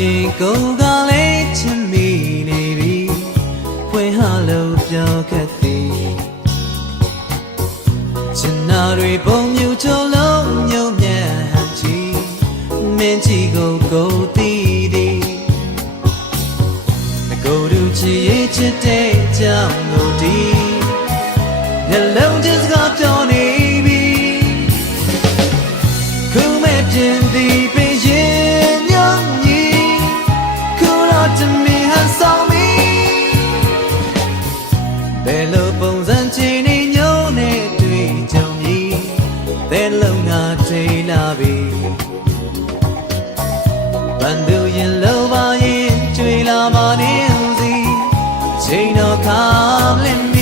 ရင်ကိုယ်ကလေးချစ်မိနေပြီဖွင့်ဟလို့ပြောခဲ့သည်ချင်နာတွေပုံမျိုးချုံလုံးညုံညံ့ဟန်ချီမင်းချီကိုတီးဒီကိုယ်တို့ချစ်ရဲ့ချစ်တဲ့ကြောင့်ကိုဒီနှလုံးချင်းစကားပြောနေပြီခုမဲ့ပြင်းသည်ပင်ရင်ညံ့ကြီးခုတော့တမင်ဟန်ဆောင်ပြီဘယ်လိုပုံစံချင်နေညို့နဲ့တွေ့ကြုံပြီးဘယ်လုံးငါထိလာပြီဘန်သူရင်လောပါရင်ကျွေလာမနေဦးစီချိန်တော့ခါမလင်း